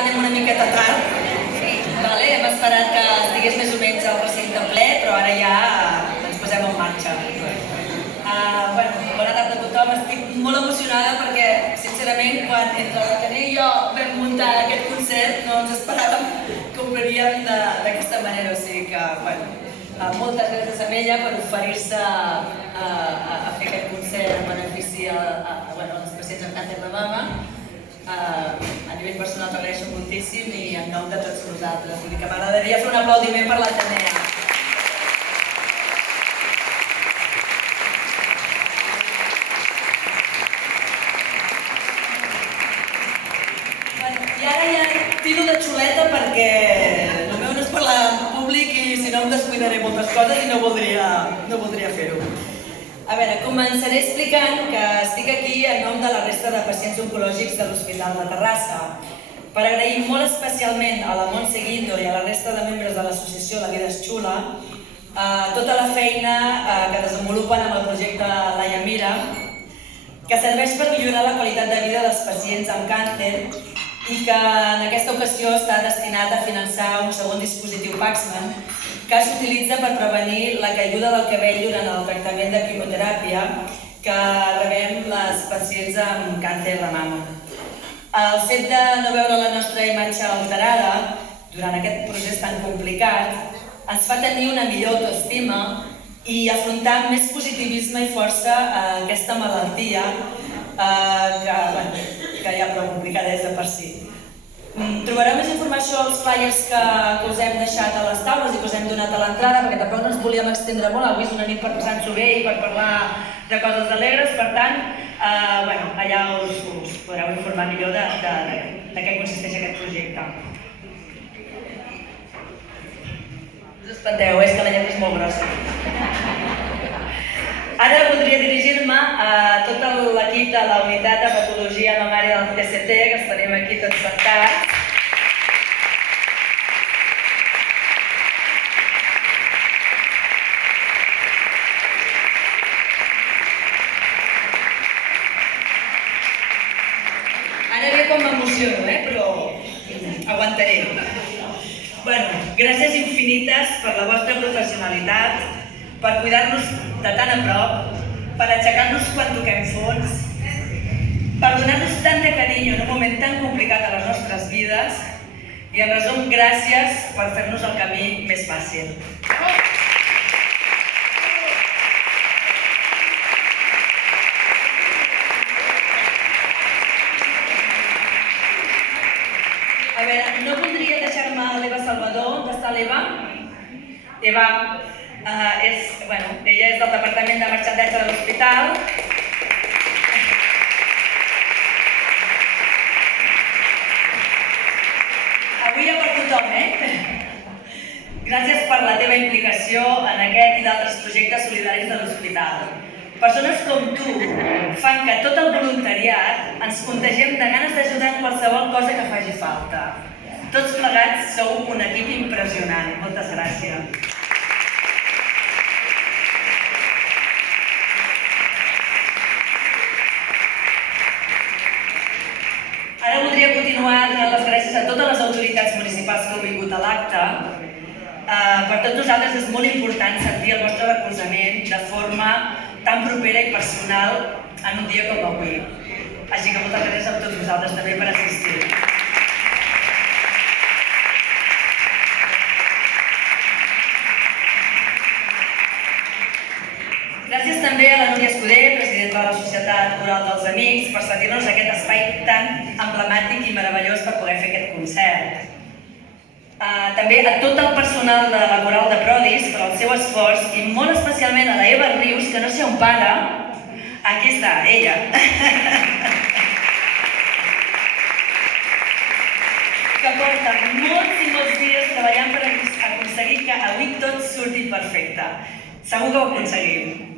anem una miqueta tard. Hem esperat que estigués més o menys al recinte ple, però ara ja ens posem en marxa. Bona tarda a tothom. Estic molt emocionada perquè, sincerament, quan entre la Cané i jo vam muntar aquest concert no ens esperàvem que ho faríem d'aquesta manera. O sigui que, moltes gràcies a ella per oferir-se a fer aquest concert en benefici als pacients amb càncer de mama. A nivell personal t'agraeixo moltíssim i en nom de tots nosaltres. Vull dir que m'agradaria fer un aplaudiment per l'Atenea. I ara ja tiro de xuleta perquè el meu no és parlar en públic i si no em descuidaré moltes coses i no voldria fer-ho. A veure, començaré explicant que estic aquí en nom de la resta de pacients oncològics de l'Hospital de Terrassa per agrair molt especialment a la Montse Guindo i a la resta de membres de l'associació La Vida és Xula tota la feina que desenvolupen amb el projecte Laia Mira, que serveix per millorar la qualitat de vida dels pacients amb càncer i que en aquesta ocasió està destinat a finançar un segon dispositiu Paxman que s'utilitza per prevenir la caiguda del cabell durant el tractament de quimioteràpia que rebem les pacients amb càncer de mama. El fet de no veure la nostra imatge alterada durant aquest procés tan complicat ens fa tenir una millor autoestima i afrontar amb més positivisme i força aquesta malaltia que ja prou complicada és de per si. Trobareu més informació als flyers que us hem deixat a les taules i que us hem donat a l'entrada, perquè tampoc no ens volíem extendre molt. Avui és una nit per passar-nos-ho bé i per parlar de coses alegres, per tant, allà us podreu informar millor de què consisteix aquest projecte. No us espanteu, és que la lletra és molt grossa. Ara voldria dirigir-me a tot l'equip de la unitat de patologia mamària del TCT, que estarem aquí tots sentats. Ara ve com m'emociono, però aguantaré. Gràcies infinites per la vostra professionalitat, per cuidar-nos de tan a prop, per aixecar-nos quan toquem fons, per donar-nos tant de carinyo en un moment tan complicat a les nostres vides i, en resum, gràcies per fer-nos el camí més fàcil. A veure, no voldria deixar-me l'Eva Salvador. On està l'Eva? Eva, ella és del Departament de Marxandatge de l'Hospital. Avui hi ha per tothom, Gràcies per la teva implicació en aquest i d'altres projectes solidaris de l'Hospital. Persones com tu fan que tot el voluntariat ens contagiem de ganes d'ajudar en qualsevol cosa que faci falta. Tots plegats sou un equip impressionant. Moltes gràcies. Ara voldria continuar donant les gràcies a totes les autoritats municipals que heu vingut a l'acte. Per tots nosaltres és molt important sentir el vostre recolzament de forma tan propera i personal en un dia com avui. Així que moltes gràcies a tots vosaltres també per assistir. Gràcies també a la Núria Escudé, presidenta de la Societat Coral dels Amics, per cedir-nos aquest espai tan emblemàtic i meravellós per poder fer aquest concert. També a tot el personal de la Coral de Prodis per al seu esforç i molt especialment a la Eva Rius, que no sé on para. Aquí està, ella. Que porta molts i molts dies treballant per aconseguir que avui tot surti perfecte. Segur que ho aconseguim.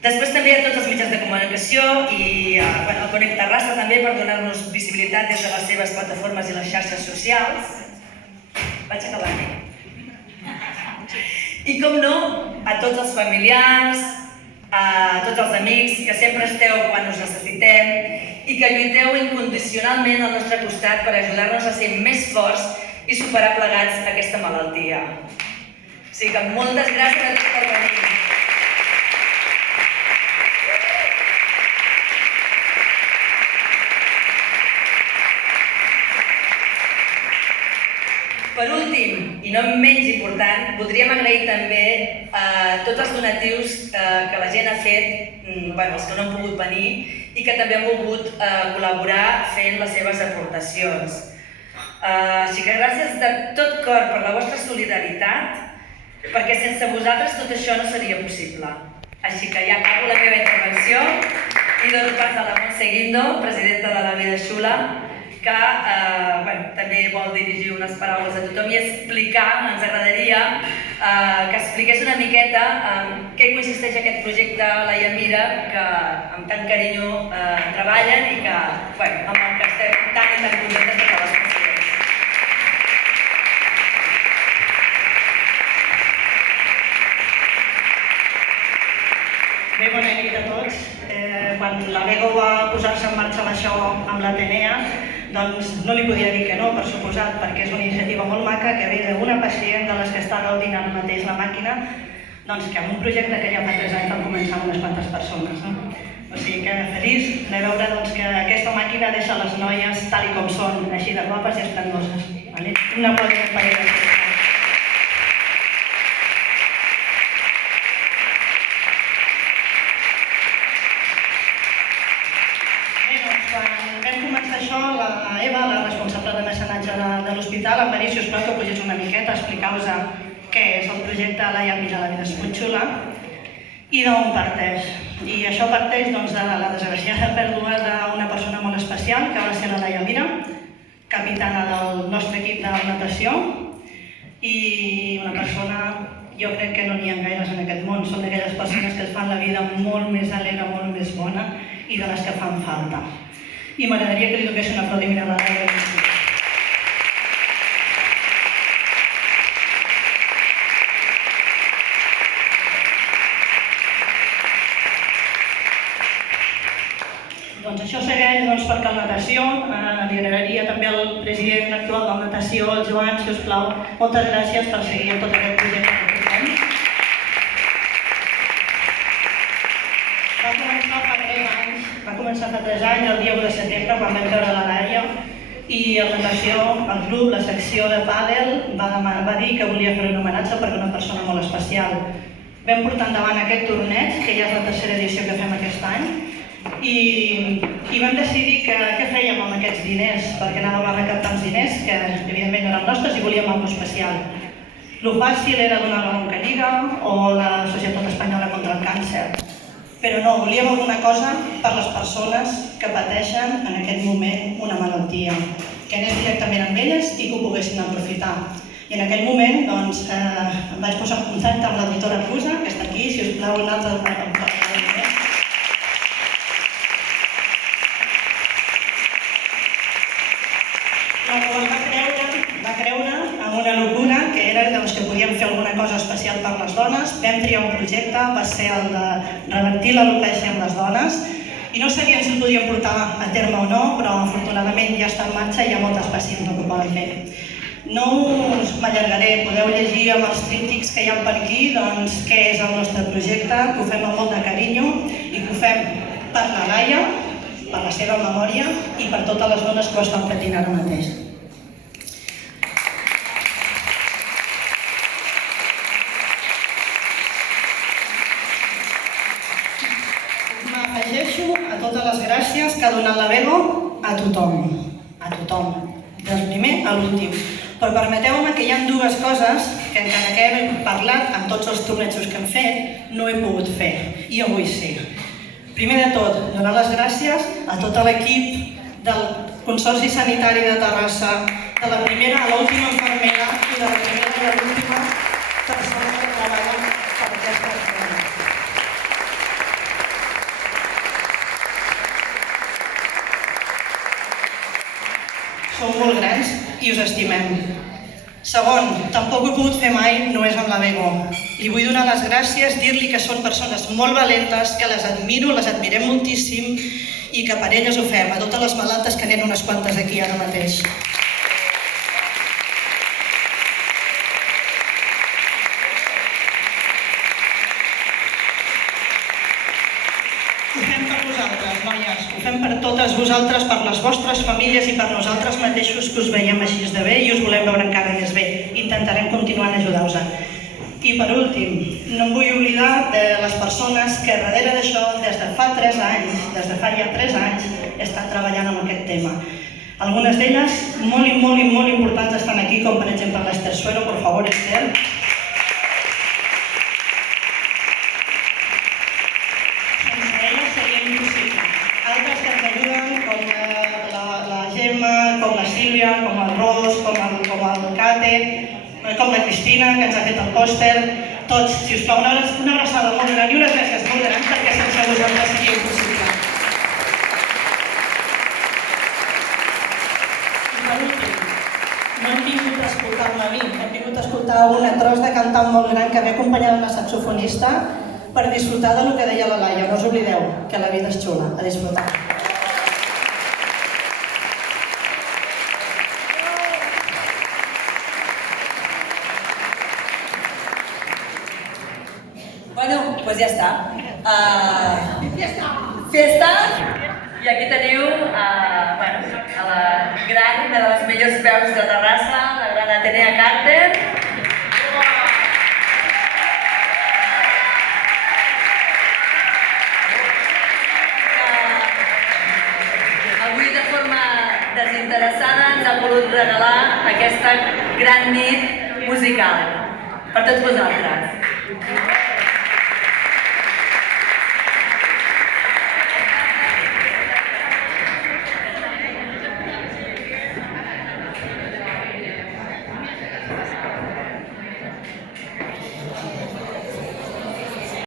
Després també a tots els mitjans de comunicació i al Connect Terrassa també per donar-nos visibilitat des de les seves plataformes i les xarxes socials. Vaig acabant. I com no, a tots els familiars, a tots els amics que sempre esteu quan us necessitem i que lluiteu incondicionalment al nostre costat per ajudar-nos a ser més forts i superar plegats aquesta malaltia. O sigui que moltes gràcies a tots per venir. Per últim, i no menys important, voldríem agrair també tots els donatius que la gent ha fet, els que no han pogut venir, i que també han volgut col·laborar fent les seves aportacions. Així que gràcies de tot cor per la vostra solidaritat, perquè sense vosaltres tot això no seria possible. Així que ja acabo la meva intervenció i dono pas a la Montse Guindo, presidenta de la Vida Xula, que també vol dirigir unes paraules a tothom i explicar, ens agradaria que expliqués una miqueta què consisteix aquest projecte Laia Mira, que amb tant carinyo treballen i que, amb el que estem tan i tan contentes de que les considerem. Bé, bona nit a tots. Quan la Bego va posar-se en marxa això amb l'Atenea, doncs no li podia dir que no, per suposat, perquè és una iniciativa molt maca que ve d'una pacient de les que està gaudint ara mateix la màquina, doncs que amb un projecte que ja fa 3 anys van començar amb unes quantes persones. O sigui que feliç de veure que aquesta màquina deixa les noies tal com són, així de guapes i esplendoses. Un aplaudiment per elles. La Eva, la responsable de mecenatge de l'hospital, em va dir, si us plau, que pugés una miqueta a explicar-vos què és el projecte Laia Mira, la vida és molt xula i d'on parteix. I això parteix de la desgraciada pèrdua d'una persona molt especial, que va ser la Laia Mira, capitana del nostre equip de natació, i una persona, jo crec que no n'hi ha gaires en aquest món, són d'aquelles persones que et fan la vida molt més alegre, molt més bona i de les que fan falta. I m'agradaria que li donés un aplaudiment a la Laia. Doncs això segueix perquè la natació, li agradaria també al president actual de la natació, el Joan, si us plau, moltes gràcies per seguir tot aquest projecte que fem. Va començar fa 3 anys, el dia 1 de setembre, quan vam veure la Laia, i a la natació, el grup, la secció de pàdel, va dir que volia fer un homenatge perquè una persona molt especial. Vam portar endavant aquest torneig, que ja és la 3a edició que fem aquest any, i vam decidir què fèiem amb aquests diners, perquè anàvem a recaptar uns diners que evidentment no eren nostres i volíem alguna especial. Lo fàcil era donar-lo a l'Oncalliga o la Societat Espanyola contra el Càncer. Però no, volíem alguna cosa per les persones que pateixen en aquest moment una malaltia, que anés directament amb elles i que ho poguessin aprofitar. I en aquell moment doncs, em vaig posar en contacte amb la doctora Pusa, que està aquí, si us plau, un altre aplaudiment. Va creure en una locura que era que podíem fer alguna cosa especial per les dones. Vam triar un projecte, va ser el de revertir l'alopècia en les dones, i no sabíem si el podíem portar a terme o no, però afortunadament ja està en marxa i hi ha moltes pacients que ho poden fer. No us m'allargaré, podeu llegir amb els tríptics que hi ha per aquí què és el nostre projecte, que ho fem amb molt de carinyo i que ho fem per la Laia, per la seva memòria i per totes les dones que ho estan patint ara mateix. M'afegeixo a totes les gràcies que ha donat la Bego a tothom, del primer a l'últim. Però permeteu-me que hi ha 2 coses que encara que hem parlat amb tots els tornejos que hem fet, no he pogut fer, i jo vull ser. Primer de tot, donar les gràcies a tot l'equip del Consorci Sanitari de Terrassa, de la primera a l'última infermera i de la primera a l'última persona que treballa per aquesta escola. Sou molt grans i us estimem. Segon, tampoc ho he pogut fer mai només amb la Bego. Li vull donar les gràcies, dir-li que són persones molt valentes, que les admiro, les admirem moltíssim i que per elles ho fem, a totes les malaltes que n'hi ha unes quantes aquí ara mateix. Ho fem per vosaltres, noies, ho fem per totes vosaltres, per les vostres famílies i per nosaltres mateixos que us veiem així de bé i us volem veure encara més bé. Intentarem continuar a ajudar-vos. I per últim, no em vull oblidar de les persones que darrere d'això, des de fa 3 anys, des de fa ja 3 anys, estan treballant amb aquest tema. Algunes d'elles molt importants estan aquí, com per exemple l'Ester Suero, por favor, Esther. Sense elles seria impossible. Altres que ens ajuden, com la Gemma, com la Sílvia, com el Ros, com el Cate, com la Cristina, que ens ha fet el pòster, tots, si us plau, una abraçada molt gran i unes gràcies molt grans perquè sense vosaltres seria impossible. I per últim, no hem vingut a escoltar-me a mi, hem vingut a escoltar una tros de cantant molt gran que ve acompanyada d'una saxofonista per disfrutar del que deia la Laia. No us oblideu que la vida és xula, a disfrutar. Bueno, pues ja està. Fiesta! I aquí teniu a la gran, una de les millors veus de Terrassa, la gran Atenea Carter. Avui de forma desinteressada ens ha pogut regalar aquesta gran nit musical per tots vosaltres.